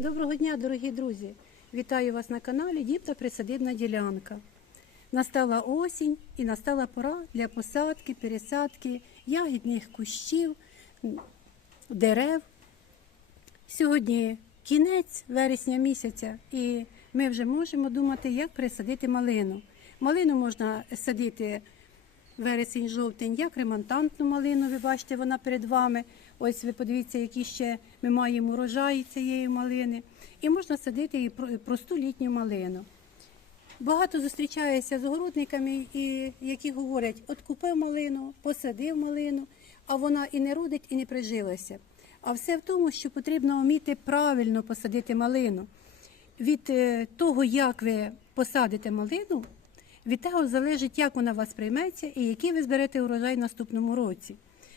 Доброго дня, дорогі друзі! Вітаю вас на каналі Дім та Присадибна ділянка. Настала осінь і настала пора для посадки, пересадки ягідних кущів, дерев. Сьогодні кінець вересня місяця, і ми вже можемо думати, як присадити малину. Малину можна садити вересень-жовтень, як ремонтантну малину. Ви бачите, вона перед вами. Ось ви подивіться, які ще ми маємо урожаї цієї малини. І можна садити і просту літню малину. Багато зустрічаюся з огородниками, і, які говорять, от купив малину, посадив малину, а вона і не родить, і не прижилася. А все в тому, що потрібно вміти правильно посадити малину. Від е, того, як ви посадите малину, від того залежить, як вона вас прийметься і який ви зберете урожай в наступному році.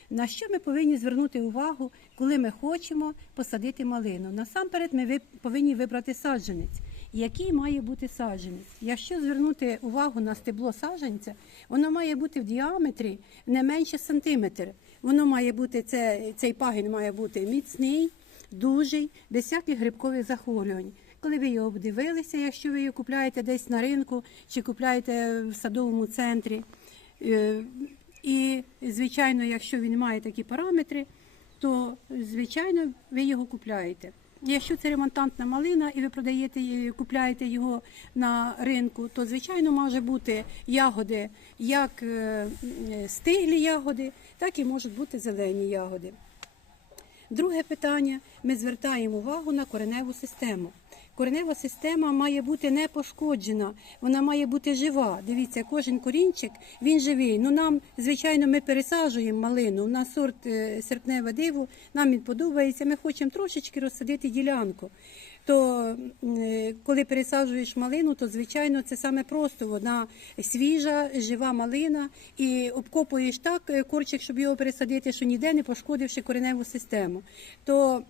На що ми повинні звернути увагу, коли ми хочемо посадити малину? Насамперед, ми ви- повинні вибрати саджанець. Який має бути саджанець? Якщо звернути увагу на стебло саджанця, воно має бути в діаметрі не менше сантиметр. Воно має бути це, цей пагін має бути міцний, дужий, без всяких грибкових захворювань. Коли ви його обдивилися, якщо ви його купляєте десь на ринку чи купляєте в садовому центрі. е, І, звичайно, якщо він має такі параметри, то звичайно ви його купляєте. Якщо це ремонтантна малина і ви продаєте купляєте його на ринку, то звичайно може бути ягоди як е, стиглі ягоди, так і можуть бути зелені ягоди. Друге питання: ми звертаємо увагу на кореневу систему. Коренева система має бути не пошкоджена, вона має бути жива. Дивіться, кожен корінчик він живий. Ну нам, звичайно, ми пересаджуємо малину. У нас сорт е, серпневе диво, нам він подобається. Ми хочемо трошечки розсадити ділянку. То е, коли пересаджуєш малину, то звичайно це саме просто. Вона свіжа, жива малина, і обкопуєш так е, корчик, щоб його пересадити, що ніде не пошкодивши кореневу систему. То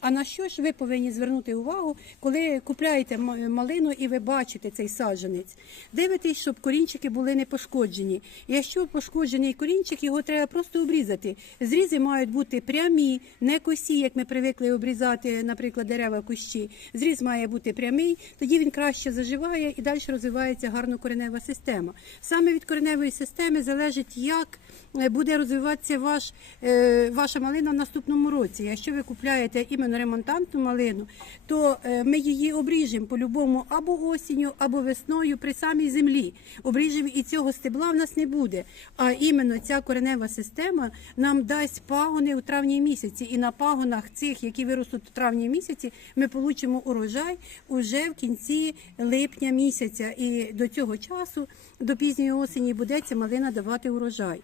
а на що ж ви повинні звернути увагу, коли купляєте малину і ви бачите цей саджанець? Дивитесь, щоб корінчики були не пошкоджені. Якщо пошкоджений корінчик, його треба просто обрізати. Зрізи мають бути прямі, не косі, як ми привикли обрізати, наприклад, дерева кущі. Зріз має бути прямий, тоді він краще заживає і далі розвивається гарно коренева система. Саме від кореневої системи залежить, як е, буде розвиватися ваш, е, ваша малина в наступному році. Якщо ви купляєте іменно ремонтантну малину, то е, ми її обріжемо по-любому або осінню, або весною при самій землі. Обріжемо і цього стебла в нас не буде. А іменно ця коренева система нам дасть пагони у травні місяці. І на пагонах цих, які виростуть у травні місяці, ми получимо урожай уже в кінці липня місяця. І до цього часу, до пізньої осені, буде ця малина давати урожай.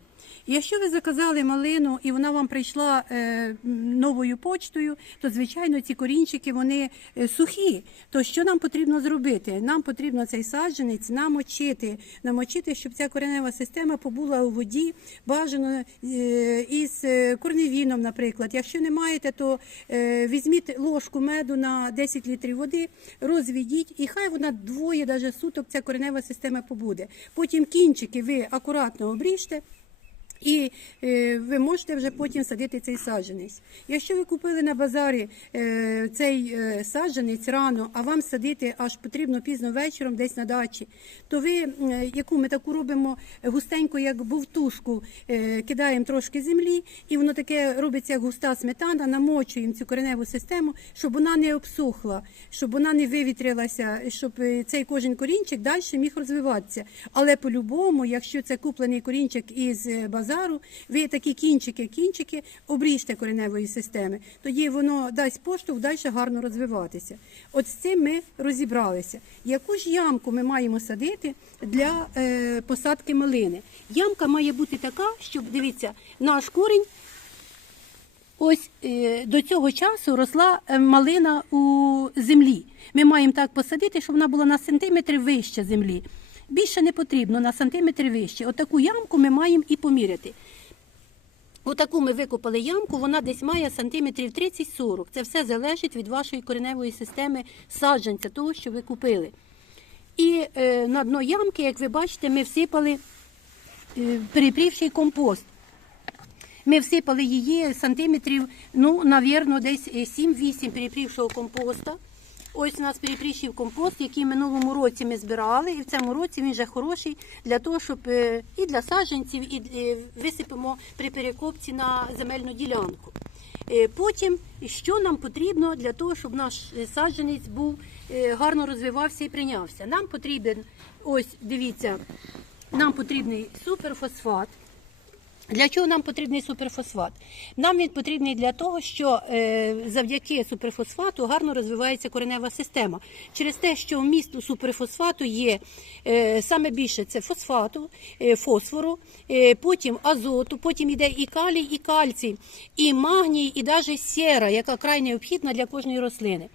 Якщо ви заказали малину і вона вам прийшла е, новою почтою, то звичайно ці корінчики вони е, сухі. То що нам потрібно зробити? Нам потрібно цей саджанець намочити, намочити, щоб ця коренева система побула у воді, бажано е, із корневіном, наприклад. Якщо не маєте, то візьміть ложку меду на 10 літрів води, розведіть, і хай вона двоє даже суток ця коренева система побуде. Потім кінчики ви акуратно обріжте. І е, ви можете вже потім садити цей саджанець. Якщо ви купили на базарі е, цей е, саджанець рано, а вам садити аж потрібно пізно вечором, десь на дачі, то ви, е, яку ми таку робимо густенько, як бовтушку, е, кидаємо трошки землі, і воно таке робиться як густа сметана, намочуємо цю кореневу систему, щоб вона не обсохла, щоб вона не вивітрилася, щоб цей кожен корінчик далі міг розвиватися. Але по-любому, якщо це куплений корінчик із е, базару, ви такі кінчики, кінчики обріжте кореневої системи. Тоді воно дасть поштовх далі гарно розвиватися. От з цим ми розібралися. Яку ж ямку ми маємо садити для е, посадки малини? Ямка має бути така, щоб дивіться, наш корінь. Ось е, до цього часу росла е, малина у землі. Ми маємо так посадити, щоб вона була на сантиметр вище землі. Більше не потрібно на сантиметр вище. Отаку ямку ми маємо і поміряти. Отаку ми викопали ямку, вона десь має сантиметрів 30-40. Це все залежить від вашої кореневої системи саджанця, того, що ви купили. І е, на дно ямки, як ви бачите, ми всипали е, перепрівший компост. Ми всипали її сантиметрів, ну, навірно, десь е, 7-8 перепрівшого компоста. Ось у нас перепріщив компост, який минулому році ми збирали, і в цьому році він вже хороший для того, щоб е, і для саджанців, і е, висипемо при перекопці на земельну ділянку. Е, Потім, що нам потрібно для того, щоб наш саджанець був гарно розвивався і прийнявся. Нам потрібен, ось дивіться, нам потрібний суперфосфат. Для чого нам потрібний суперфосфат? Нам він потрібний для того, що е, завдяки суперфосфату гарно розвивається коренева система. Через те, що вміст у суперфосфату є е, саме більше це фосфату, е, фосфору, потім азоту, потім йде і калій, і кальцій, і магній, і навіть сера, яка край необхідна для кожної рослини.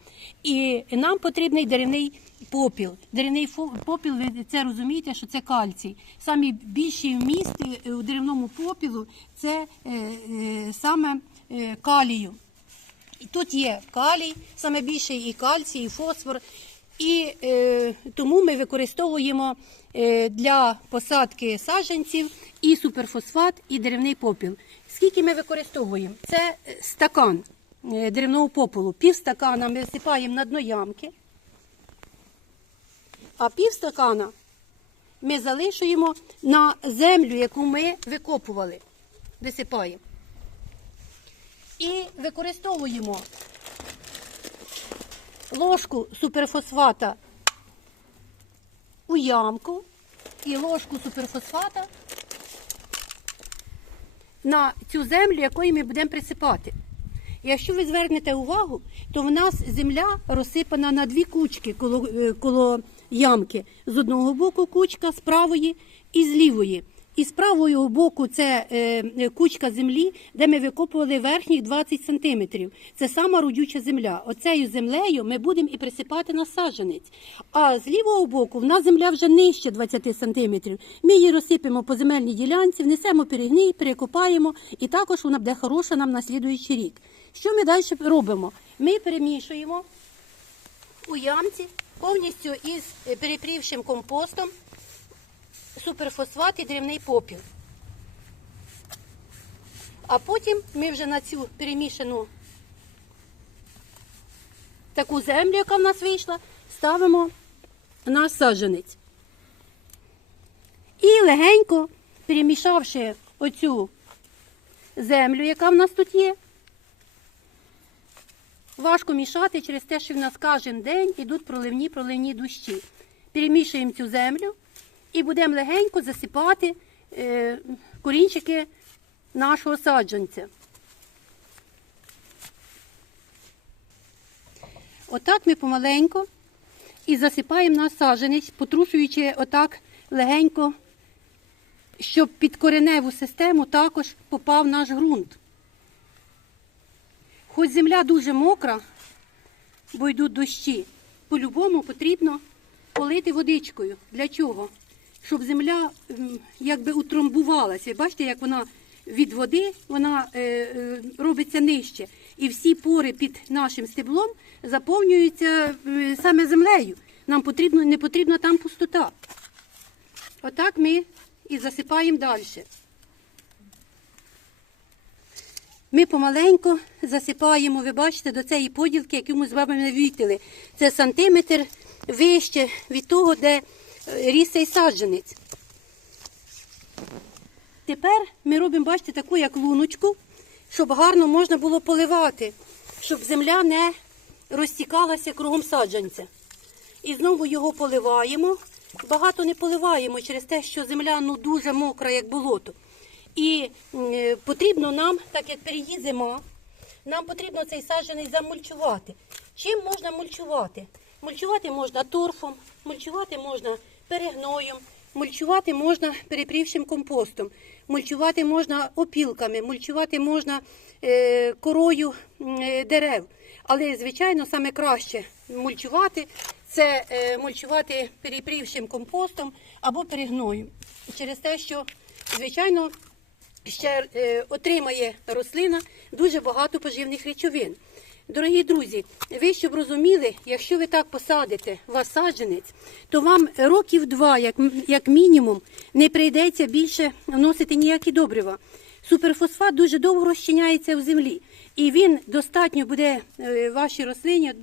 І нам потрібний деревний попіл. Деревний попіл, ви це розумієте, що це кальцій. Самі більші вмісти е, у деревному попілу це е, е, саме е, калію. І тут є калій, саме більше і кальцій, і фосфор. І е, тому ми використовуємо е, для посадки саджанців і суперфосфат, і деревний попіл. Скільки ми використовуємо? Це е, стакан е, деревного попелу. Пів стакана ми всипаємо на дно ямки, а пів стакана ми залишуємо на землю, яку ми викопували. Висипаємо. І використовуємо ложку суперфосфата у ямку і ложку суперфосфата на цю землю, якою ми будемо присипати. Якщо ви звернете увагу, то в нас земля розсипана на дві кучки коло, е, коло ямки. З одного боку кучка, з правої і з лівої. І з правого боку це е, кучка землі, де ми викопували верхніх 20 сантиметрів. Це сама родюча земля. Оцею землею ми будемо і присипати на саджанець. А з лівого боку в нас земля вже нижче 20 сантиметрів. Ми її розсипемо по земельній ділянці, внесемо перегній, перекопаємо, і також вона буде хороша нам на слідуючий рік. Що ми далі робимо? Ми перемішуємо у ямці повністю із е, перепрівшим компостом суперфосфат і дрібний попіл. А потім ми вже на цю перемішану таку землю, яка в нас вийшла, ставимо на саджанець. І легенько перемішавши оцю землю, яка в нас тут є, важко мішати через те, що в нас кожен день йдуть проливні проливні дощі. Перемішуємо цю землю і будемо легенько засипати е, корінчики нашого саджанця. Отак ми помаленько і засипаємо наш саджанець, потрушуючи отак легенько, щоб під кореневу систему також попав наш ґрунт. Хоч земля дуже мокра, бо йдуть дощі, по-любому потрібно полити водичкою. Для чого? Щоб земля якби утрамбувалася. Бачите, як вона від води вона е, е, робиться нижче. І всі пори під нашим стеблом заповнюються е, саме землею. Нам потрібно, не потрібна там пустота. Отак ми і засипаємо далі. Ми помаленько засипаємо, ви бачите, до цієї поділки, яку ми з вами навітили. Це сантиметр вище від того, де е, ріс цей саджанець. Тепер ми робимо, бачите, таку як луночку, щоб гарно можна було поливати, щоб земля не розтікалася кругом саджанця. І знову його поливаємо. Багато не поливаємо через те, що земля ну, дуже мокра, як болото. І е, потрібно нам, так як переїзд зима, нам потрібно цей саджаний замульчувати. Чим можна мульчувати? Мульчувати можна торфом, мульчувати можна перегноєм, мульчувати можна перепрівшим компостом, мульчувати можна опілками, мульчувати можна е, корою е, дерев. Але, звичайно, саме краще мульчувати це мульчувати перепрівшим компостом або перегноєм. Через те, що, звичайно, ще е, отримає рослина дуже багато поживних речовин. Дорогі друзі, ви щоб розуміли, якщо ви так посадите вас саджанець, то вам років два, як, як мінімум, не прийдеться більше вносити ніякі добрива. суперфосфат дуже довго розчиняється в землі. І він достатньо буде е, вашій рослині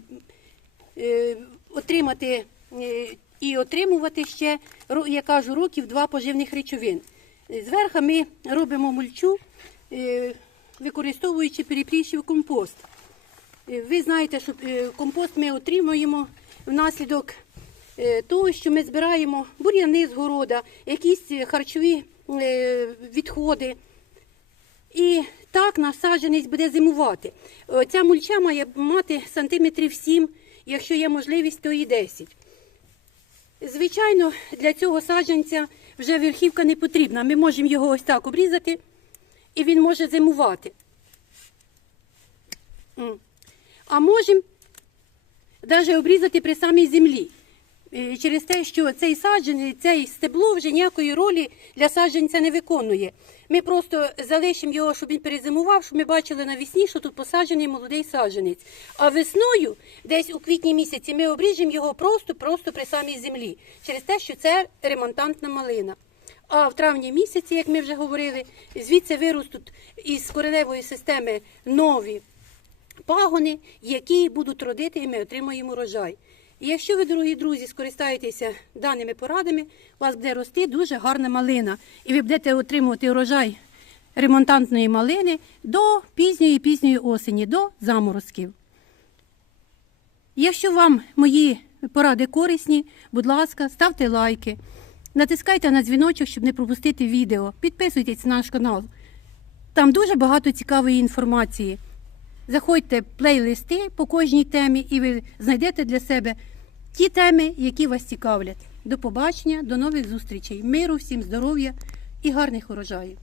е, отримати е, і отримувати ще, я кажу, років два поживних речовин. Зверху ми робимо мульчу, е, використовуючи перепріщив компост. Е, Ви знаєте, що е, компост ми отримуємо внаслідок того, що ми збираємо бур'яни з города, якісь харчові відходи. І так насадженість буде зимувати. Ця мульча має мати сантиметрів 7, якщо є можливість, то і 10. Звичайно, для цього саджанця вже верхівка не потрібна. Ми можемо його ось так обрізати, і він може зимувати. А можемо навіть обрізати при самій землі. Е, Через те, що цей саджанець, цей стебло вже ніякої ролі для саджанця не виконує. Ми просто залишимо його, щоб він перезимував, щоб ми бачили навесні, що тут посаджений молодий саджанець. А весною, десь у квітні місяці, ми обріжемо його просто-просто при самій землі, через те, що це ремонтантна малина. А в травні місяці, як ми вже говорили, звідси виростуть із кореневої системи нові пагони, які будуть родити, і ми отримаємо урожай. І якщо ви, дорогі друзі, скористаєтеся даними порадами, у вас буде рости дуже гарна малина, і ви будете отримувати урожай ремонтантної малини до пізньої пізньої осені, до заморозків. Якщо вам мої поради корисні, будь ласка, ставте лайки, натискайте на дзвіночок, щоб не пропустити відео. Підписуйтесь на наш канал. Там дуже багато цікавої інформації. Заходьте в плейлисти по кожній темі, і ви знайдете для себе ті теми, які вас цікавлять. До побачення, до нових зустрічей. Миру, всім здоров'я і гарних урожаїв.